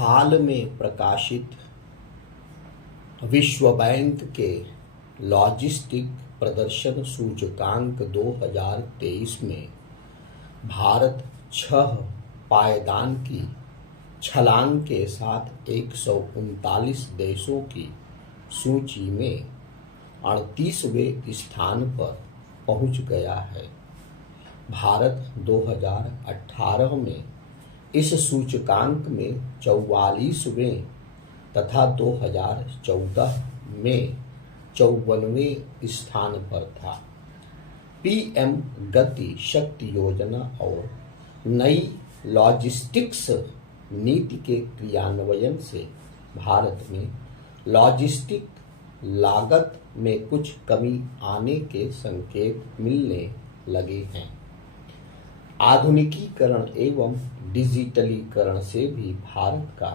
हाल में प्रकाशित विश्व बैंक के लॉजिस्टिक प्रदर्शन सूचकांक 2023 में भारत 6 पायदान की छलांग के साथ 139 देशों की सूची में 38वें स्थान पर पहुंच गया है। भारत 2018 में इस सूचकांक में 44वें तथा 2014 में 54वें स्थान पर था। पीएम गति शक्ति योजना और नई लॉजिस्टिक्स नीति के क्रियान्वयन से भारत में लॉजिस्टिक लागत में कुछ कमी आने के संकेत मिलने लगे हैं। आधुनिकीकरण एवं डिजिटलीकरण से भी भारत का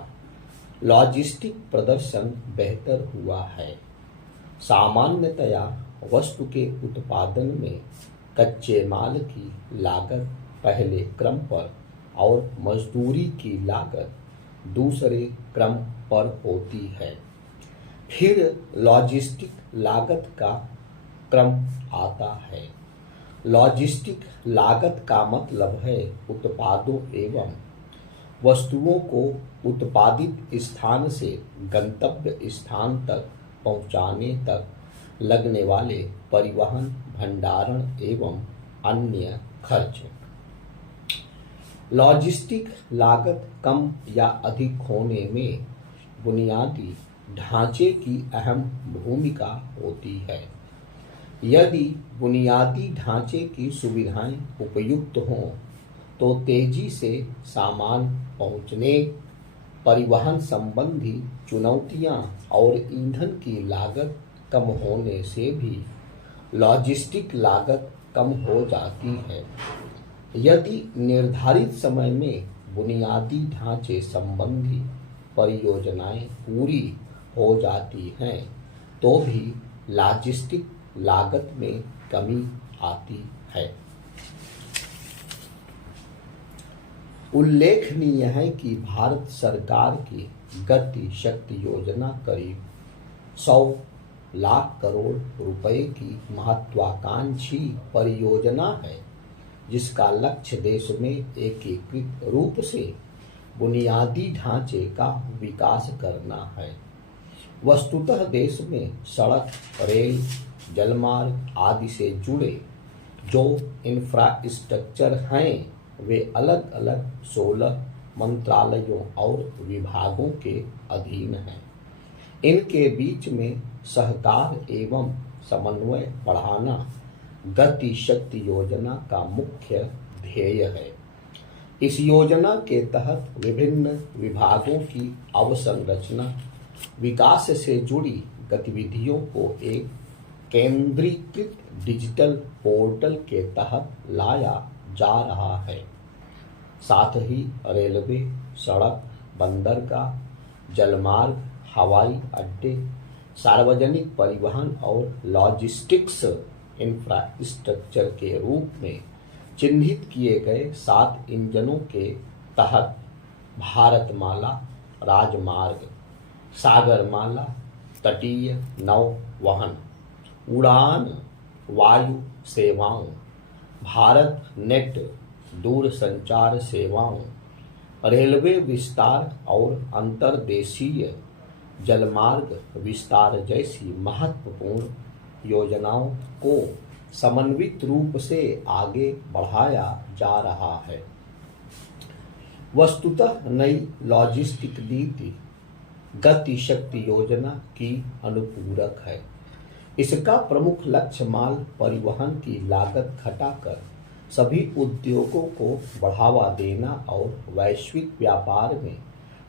लॉजिस्टिक प्रदर्शन बेहतर हुआ है। सामान्यतया वस्तु के उत्पादन में कच्चे माल की लागत पहले क्रम पर और मजदूरी की लागत दूसरे क्रम पर होती है। फिर लॉजिस्टिक लागत का क्रम आता है। लॉजिस्टिक लागत का मतलब है उत्पादों एवं वस्तुओं को उत्पादित स्थान से गंतव्य स्थान तक पहुंचाने तक लगने वाले परिवहन, भंडारण एवं अन्य खर्च। लॉजिस्टिक लागत कम या अधिक होने में बुनियादी ढांचे की अहम भूमिका होती है। यदि बुनियादी ढांचे की सुविधाएं उपयुक्त हों तो तेजी से सामान पहुंचने, परिवहन संबंधी चुनौतियां और ईंधन की लागत कम होने से भी लॉजिस्टिक लागत कम हो जाती है। यदि निर्धारित समय में बुनियादी ढांचे संबंधी परियोजनाएं पूरी हो जाती हैं तो भी लॉजिस्टिक लागत में कमी आती है। उल्लेखनीय है कि भारत सरकार की गति शक्ति योजना करीब 100 लाख करोड़ रुपए की महत्वाकांक्षी परियोजना है, जिसका लक्ष्य देश में एकीकृत रूप से बुनियादी ढांचे का विकास करना है। वस्तुतः देश में सड़क, रेल, जलमार्ग आदि से जुड़े जो इंफ्रास्ट्रक्चर हैं वे अलग अलग 16 मंत्रालयों और विभागों के अधीन हैं। इनके बीच में सहकार एवं समन्वय बढ़ाना गति शक्ति योजना का मुख्य ध्येय है। इस योजना के तहत विभिन्न विभागों की अवसंरचना, विकास से जुड़ी गतिविधियों को एक केंद्रीकृत डिजिटल पोर्टल के तहत लाया जा रहा है। साथ ही रेलवे, सड़क, बंदरगाह, जलमार्ग, हवाई अड्डे, सार्वजनिक परिवहन और लॉजिस्टिक्स इंफ्रास्ट्रक्चर के रूप में चिन्हित किए गए 7 इंजनों के तहत भारतमाला, राजमार्ग, सागरमाला, तटीय नौवहन, उड़ान, वायु सेवाओं, भारत नेट दूरसंचार सेवाओं, रेलवे विस्तार और अंतर्देशीय जलमार्ग विस्तार जैसी महत्वपूर्ण योजनाओं को समन्वित रूप से आगे बढ़ाया जा रहा है। वस्तुतः नई लॉजिस्टिक नीति गति शक्ति योजना की अनुपूरक है। इसका प्रमुख लक्ष्य माल परिवहन की लागत घटाकर सभी उद्योगों को बढ़ावा देना और वैश्विक व्यापार में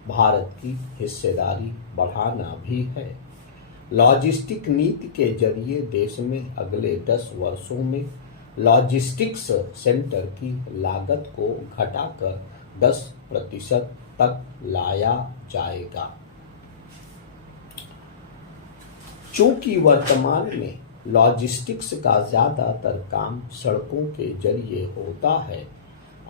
भारत की हिस्सेदारी बढ़ाना भी है। लॉजिस्टिक नीति के जरिए देश में अगले 10 वर्षों में लॉजिस्टिक्स सेंटर की लागत को घटाकर 10% तक लाया जाएगा। चूंकि वर्तमान में लॉजिस्टिक्स का ज़्यादातर काम सड़कों के जरिए होता है,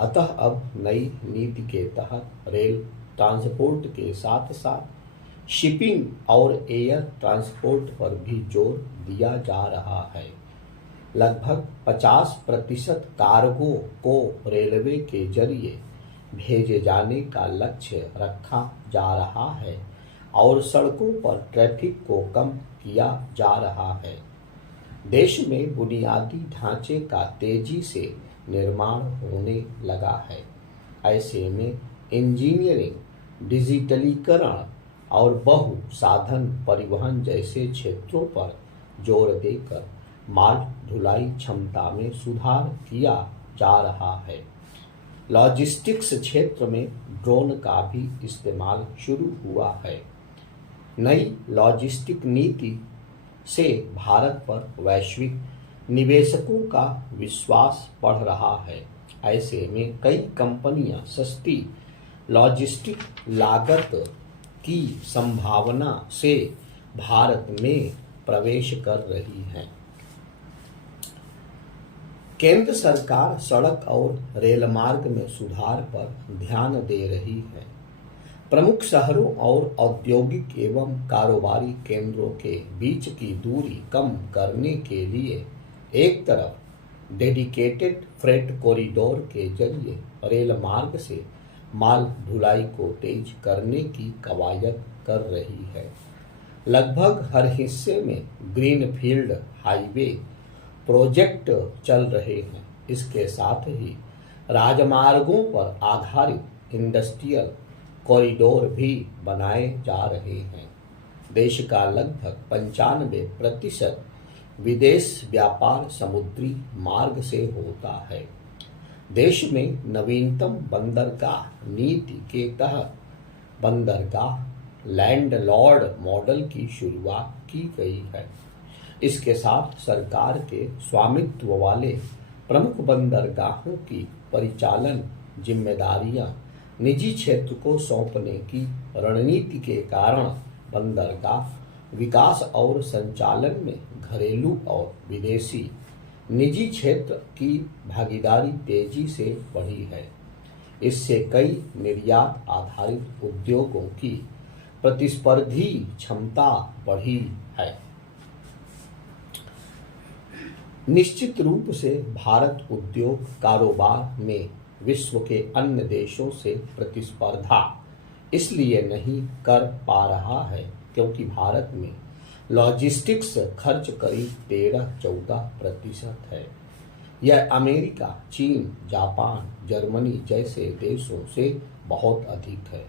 अतः अब नई नीति के तहत रेल, ट्रांसपोर्ट के साथ साथ शिपिंग और एयर ट्रांसपोर्ट पर भी जोर दिया जा रहा है। लगभग 50% कार्गो को रेलवे के जरिए भेजे जाने का लक्ष्य रखा जा रहा है और सड़कों पर ट्रैफिक को कम किया जा रहा है। देश में बुनियादी ढांचे का तेजी से निर्माण होने लगा है। ऐसे में इंजीनियरिंग, डिजिटलीकरण और बहु साधन परिवहन जैसे क्षेत्रों पर जोर देकर माल ढुलाई क्षमता में सुधार किया जा रहा है। लॉजिस्टिक्स क्षेत्र में ड्रोन का भी इस्तेमाल शुरू हुआ है। नई लॉजिस्टिक नीति से भारत पर वैश्विक निवेशकों का विश्वास बढ़ रहा है। ऐसे में कई कंपनियां सस्ती लॉजिस्टिक लागत की संभावना से भारत में प्रवेश कर रही हैं। केंद्र सरकार सड़क और रेल मार्ग में सुधार पर ध्यान दे रही है। प्रमुख शहरों और औद्योगिक एवं कारोबारी केंद्रों के बीच की दूरी कम करने के लिए एक तरफ डेडिकेटेड फ्रेट कॉरिडोर के जरिए रेल मार्ग से माल ढुलाई को तेज करने की कवायद कर रही है। लगभग हर हिस्से में ग्रीनफील्ड हाईवे प्रोजेक्ट चल रहे हैं। इसके साथ ही राजमार्गों पर आधारित इंडस्ट्रियल कॉरिडोर भी बनाए जा रहे हैं। देश का लगभग 95% विदेश व्यापार समुद्री मार्ग से होता है। देश में नवीनतम बंदरगाह नीति के तहत बंदरगाह लैंडलॉर्ड मॉडल की शुरुआत की गई है। इसके साथ सरकार के स्वामित्व वाले प्रमुख बंदरगाहों की परिचालन जिम्मेदारियां निजी क्षेत्र को सौंपने की रणनीति के कारण बंदरगाह विकास और संचालन में घरेलू और विदेशी निजी क्षेत्र की भागीदारी तेजी से बढ़ी है। इससे कई निर्यात आधारित उद्योगों की प्रतिस्पर्धी क्षमता बढ़ी है। निश्चित रूप से भारत उद्योग कारोबार में विश्व के अन्य देशों से प्रतिस्पर्धा इसलिए नहीं कर पा रहा है क्योंकि भारत में लॉजिस्टिक्स खर्च करीब 13-14% है। यह अमेरिका, चीन, जापान, जर्मनी जैसे देशों से बहुत अधिक है।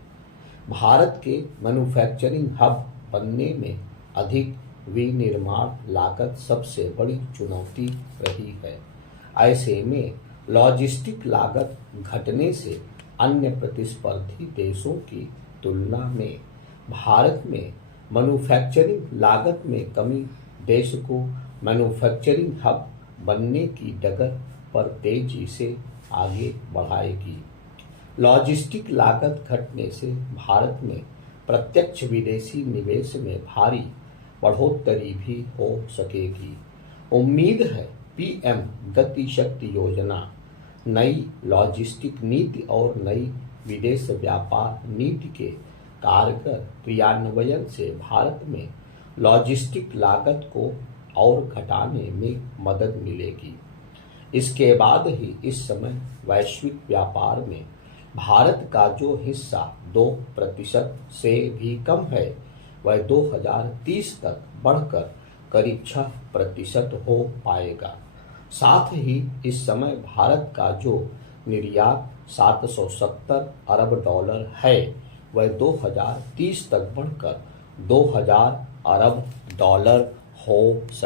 भारत के मैन्युफैक्चरिंग हब बनने में अधिक विनिर्माण लागत सबसे बड़ी चुनौती रही है। ऐसे में लॉजिस्टिक लागत घटने से अन्य प्रतिस्पर्धी देशों की तुलना में भारत में मैन्युफैक्चरिंग लागत में कमी देश को मैन्युफैक्चरिंग हब बनने की डगर पर तेजी से आगे बढ़ाएगी। लॉजिस्टिक लागत घटने से भारत में प्रत्यक्ष विदेशी निवेश में भारी बढ़ोतरी भी हो सकेगी। उम्मीद है पीएम गति शक्ति योजना, नई लॉजिस्टिक नीति और नई विदेश व्यापार नीति के कारगर क्रियान्वयन से भारत में लॉजिस्टिक लागत को और घटाने में मदद मिलेगी। इसके बाद ही इस समय वैश्विक व्यापार में भारत का जो हिस्सा 2% से भी कम है वह 2030 तक बढ़कर करीब 6% हो पाएगा। साथ ही इस समय भारत का जो निर्यात $770 अरब है वह 2030 तक बढ़कर $2000 अरब हो सकता है।